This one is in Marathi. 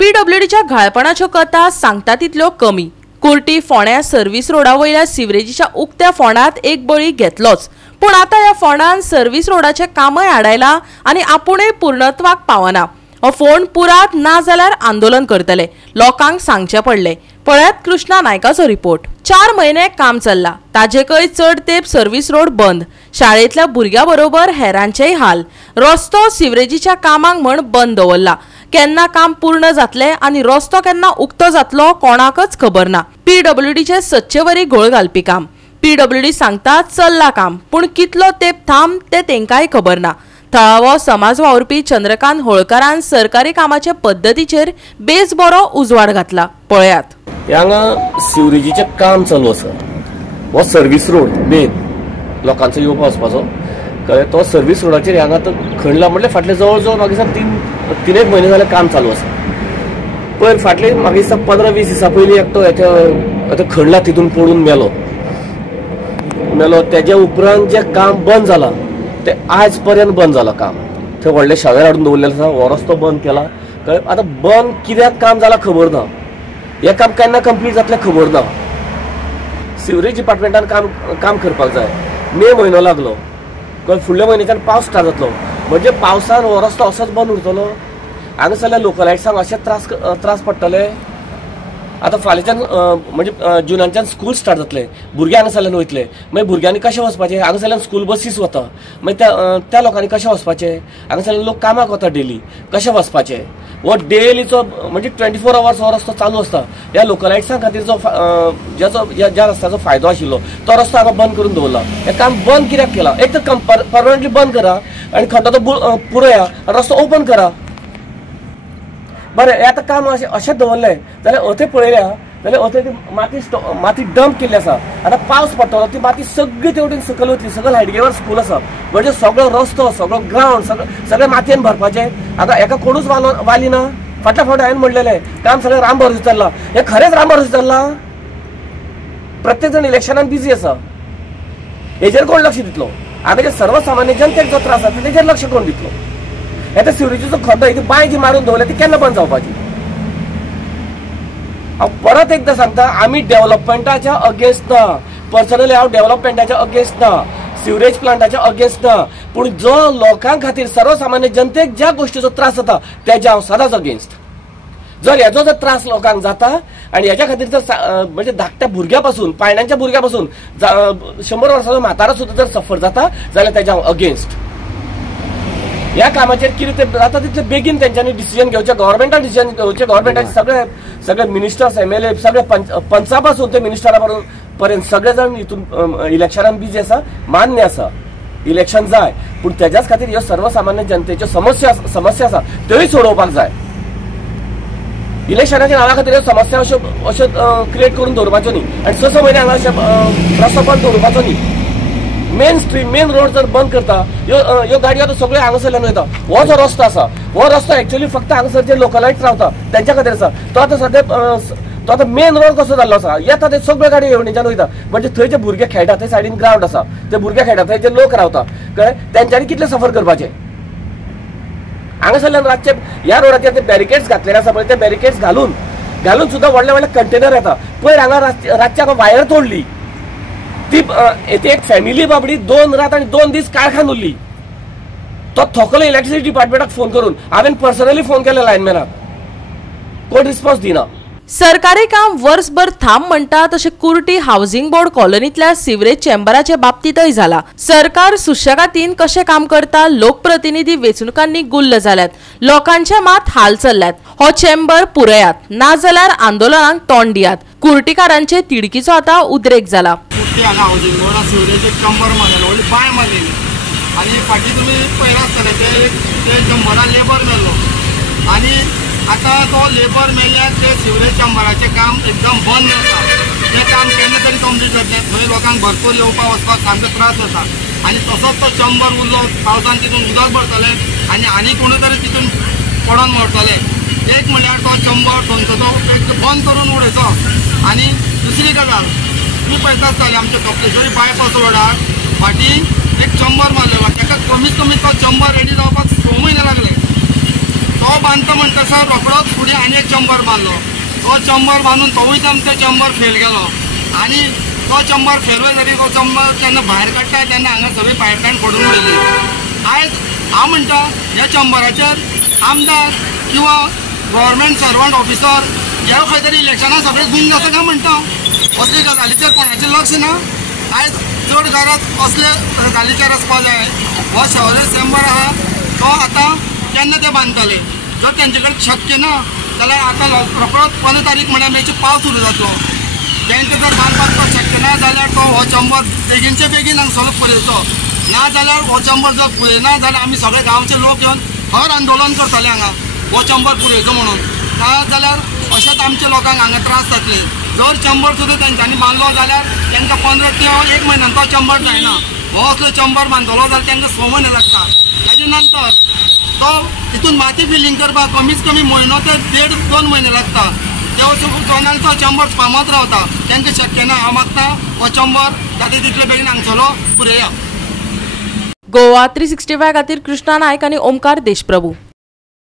पीडब्ल्यूडीच्या घाळपणाच्यो कथा सांगता तितल्यो कमी। कुर्टी फोंड्या सर्व्हिस रोडा वयल्या सिवरेजीच्या उक्त्या फोंडात एक बळी घेतलोच, पण आता ह्या फोंडान सर्व्हिस रोडाचे कामय आडायला आनी आपुणूय पूर्णत्वाक पावना। हो फोंड पुरात ना जाल्यार आंदोलन करतले, लोकांक सांगचे पडले। पळयात कृष्णा नायकाचो रिपोर्ट। 4 म्हयने काम चल्ला, ताजेकय चड तेंप सर्व्हिस रोड बंद। शाळेंतल्या भुरग्यां बरोबर हेरांचेय हाल। रस्तो सिवरेजीच्या कामांक म्हण बंद दवरला। केन्ना काम पूर्ण जातले आनी रस्तो केन्ना उक्तो जातलो कोणाकच खबर ना। पीडब्ल्यूडीचे 700 वरी घोळ घालपी काम। पीडब्ल्यूडी सांगता चल्ला काम, पूण कितलो तेंप थांब ते तेंकाय खबर ना। थळावो समाज वावुरपी चंद्रकांत होळकरान सरकारी कामाचे पद्दतीचेर बेस बरो उजवाड घातला। पळयात। हांगा सिवरेजीचे काम चालू आसा। हो सर्व्हिस रोड मेन लोकांचो येवपा वचपाचो, तो सर्व्हिस रोडाचेर हांगा खणला म्हणजे फाटले जवळ जवळ म्हाका दिसता 3 म्हयने जाले काम चालू आसा। पण फाटले म्हाका दिसता 15-20 दिसा पयलीं एकटो खणला तितून पडून मेलो। तेज्या उपरांत जे काम बंद जाला ते आज पर्यंत बंद जाला काम। थंय व्हडले शावेर हाडून दवरलेले आसा, हो रस्तो बंद केला। आतां बंद कित्याक काम जाला खबर ना, हे काम केन्ना कंप्लीट जातलें खबर ना। सिवरेज डिपार्टमेंटान काम करपाक जाय। मे म्हयनो लागलो, फुडल्या म्हयन्याच्यान पावस स्टार्ट जातलो, म्हणजे पावसान हो रस्तो असोच बंद उरतलो। हांगासरल्या लोकलायट्सांक अशें त्रास पडटले। आतां फाल्यांच्यान म्हणजे जुनाच्यान स्कूल स्टार्ट जातले, भुरगे हांगासरल्यान वयतले, मागीर भुरग्यांनी कशें वचपाचें? हांगासरल्यान स्कूल बसीस वता, मागीर त्या लोकांनी कशें वचपाचें? हांगासरल्यान लोक कामाक वता डेली, कशें वचपाचें? हो डेलीचो म्हणजे 24 आवर्स हो रस्तो चालू आसता। ह्या लोकलायट्सां खातीर ज्या रस्त्याचो फायदो आशिल्लो तो रस्तो हांगा बंद करून दवरला। हें काम बंद कित्याक केलां? एक तर परमनंटली बंद करा आनी खड्डो तो पुरया, रस्तो ओपन करा। बरें, आतां काम अशें दवरलें जाल्यार अथंय पळयल्या जाल्यार अथंय माती डंप केल्ली आसा। आतां पावस पडटलो, ती माती सगळी तेवटेन सकयल वतली। सकयल हायडगेवर स्कूल आसा, म्हणजे सगळो रस्तो सगळो ग्रावंड सगळें मातयेन भरपाचें। आतां हेका कोणूच वाली ना। फाटल्या फावटी हांवें म्हणलेलें काम सगळें राम भरोसे चल्लां। हें खरेंच राम भरोसे चल्लां? प्रत्येक जण इलेक्शनान बिजी आसा, हेजेर कोण लक्ष दितलो? हांगा जे सर्वसामान्य जनतेक जो त्रास जाता तेजेर लक्ष कोण दितलो? येता सिवरेजीचो खड्डो ही बांय जी मारून दवरल्या ती केन्ना बंद जावपाची? हांव परत एकदां सांगता, आमी डेव्हलपमेंटाच्या अगेन्स्ट ना। पर्सनली हांव डेव्हलपमेंटाच्या अगेन्स्ट ना, सिवरेज प्लांटाच्या अगेन्स्ट ना, पूण जो लोकां खातीर सर्वसामान्य जनतेक ज्या गोष्टीचो त्रास जाता तेज्या हांव सदांच अगेन्स्ट। जर हेजो जर त्रास लोकांक जाता आनी हेच्या खातीर जर म्हणजे धाकट्या भुरग्या पासून पायण्याच्या भुरग्या पासून 100 वर्साचो म्हातारो सुद्दां जर सफर जाता जाल्यार तेज्या हांव अगेन्स्ट। ह्या कामाचेर कितें ते जाता तितले बेगीन तेंच्यांनी डिसिजन घेवचें, गव्हर्मेंटान डिसिजन घेवचें। गव्हर्मेंटाचे सगळे मिनिस्टर्स MLA सगळे पंचा पासून ते मिनिस्टरा पर्यंत सगळे जण हितून इलेक्शनान बिजी आसा। मान्य आसा, इलेक्शन जाय, पूण तेज्याच खातीर ह्यो सर्वसामान्य जनतेच्यो समस्या आसा त्योय सोडोवपाक जाय। इलेक्शनाच्या नांवा खातीर ह्यो समस्या अश्यो क्रिएट करून दवरपाच्यो न्ही आनी 6 म्हयने हांगा अशें रस्तो बंद दवरपाचो न्ही। मेन रोड जर बंद करता, ह्यो गाडयो आतां सगळ्यो हांगासरल्यान वयता। हो जो रस्तो आसा, हो रस्तो एक्चुअली फक्त हांगासर जे लोकलायट रावता तेंच्या खातीर आसा। तो आतां मेन रोड कसो जाल्लो आसा, येता ते सगळ्यो गाडयो येवणेच्यान वयता, म्हणजे थंय जे भुरगे खेळटा थंय सायडीन ग्रावंड आसा, ते भुरगे खेळटा थंय जे लोक रावता, कळ्ळें? तेंच्यांनी कितले सफर करपाचे? हांगासरल्यान रातचे ह्या रोडाचेर ते बॅरिकेड्स घातलेले आसा पळय, ते बॅरिकेड्स घालून सुद्दां व्हडले कंटेनर येता। पयर हांगा रातच्या वायर तोडली, ती एक फॅमिली बाबडी 2 रात आनी 2 दीस काळखान उरली। तो थोकलो इलेक्ट्रिसिटी डिपार्टमेंटाक फोन करून, हांवें पर्सनली फोन केले लायनमॅनाक, कोण रिस्पॉन्स दिना। सरकारी काम वर्सभर थांब म्हणटा तशें कुर्टी हाऊसिंग बोर्ड कॉलनीतल्या सिवरेज चेंबराचे बाबतीतय जाला। सरकार सुशेगातीन कशें काम करता, लोकप्रतिनिधी वेंचणुकांनी गुल्ल जाल्यात, लोकांचे मात हाल चल्ल्यात। हो चेंबर पुरयात, ना जाल्यार आंदोलनाक तोंड दियात। कुर्टीकारांचे तिडकीचो आतां उद्रेक जाला। हाऊसिंग बोर्डा सिवरेज चेंबर मारलेलो, व्हडली बांय मारलेली आनी फाटीं तुमी पळयला आसतलें ते चेंबरान लेबर मेल्लो आनी आतां तो लेबर मेल्ल्याक ते सिवरेज चेंबराचें काम एकदम बंद आसा। तें काम केन्ना तरी कंप्लीट जातलें। थंय लोकांक भरपूर येवपाक वचपाक सामको त्रास जाता आनी तसोच तो चेंबर उरलो, पावसान तितून उदक भरतलें आनी कोणू तरी तितून पडोन मरतले। एक म्हळ्यार तो चेंबर थंयचो बंद करून उडयचो। आनी दुसरी गजाल तुमी पळयता आसतलें आमच्या कपलेश्वरी बायपास रोडार फाटीं एक चेंबर मारलेलो, ताका कमीत कमी तो चेंबर रेडी जावपाक 6 म्हयने लागले। तो बांदता म्हणटा रोखडोच फुडें आनी एक चंबर बांधलो. तो चंबर बांदून तोवूय तो चंबर फेल गेलो आणि तो चंबर फेल जरी तो चंबर तेन्ना भायर काडटा तेन्ना हांगा सगळी पायपलायन फोडून उडयली. आयज हांव म्हणटा ह्या चंबराचेर आमदार किंवा गव्हर्मेंट सर्वंट ऑफिसर ह्या खंय तरी इलेक्शनाक सगळे गुंग आसा काय म्हणटा. असले गजालीचेर कोणाचें लक्ष ना. आयज चड घरात असले गजालीचेर वचपा जाय. हो शहरी चेंबर आहा तो आतां केन्ना ते बांदतले. जर तेंचे कडेन शक्य ना जाल्यार आतां रोखडोच 15 तारीख म्हळ्यार मेची पावस सुरू जातलो. तेंका जर बांदपाक शक्य ना जाल्यार तो हो चंबर बेगीनचे बेगीन हांगा पळयचो. ना जाल्यार हो चंबर जर पुरयना जाल्यार आमी सगळे गांवचे लोक येवन हर आंदोलन करतले हांगा हो चंबर पुरयचो म्हणून. ना जाल्यार अशेंच आमच्या लोकांक हांगा त्रास जातले. जर चंबर सुद्दां तेंच्यांनी बांदलो जाल्यार तांकां 15 ते 1 म्हयन्यान तो चंबर जायना. हो असलो चंबर बांदलो जाल्यार तांकां 6 म्हयने लागता. ताजे नंतर तो तितून माती फिलिंग करपाक कमीत कमी म्हयनो ते 1.5-2 म्हयने लागता. तो चंबर फामात रावता. तांकां शक्य ना. हांव मागता हो चंबर जाता तितले बेगीन हांगसरलो पुरया. गोवा 365 खातीर कृष्णा नायक आनी ओमकार देशप्रभू.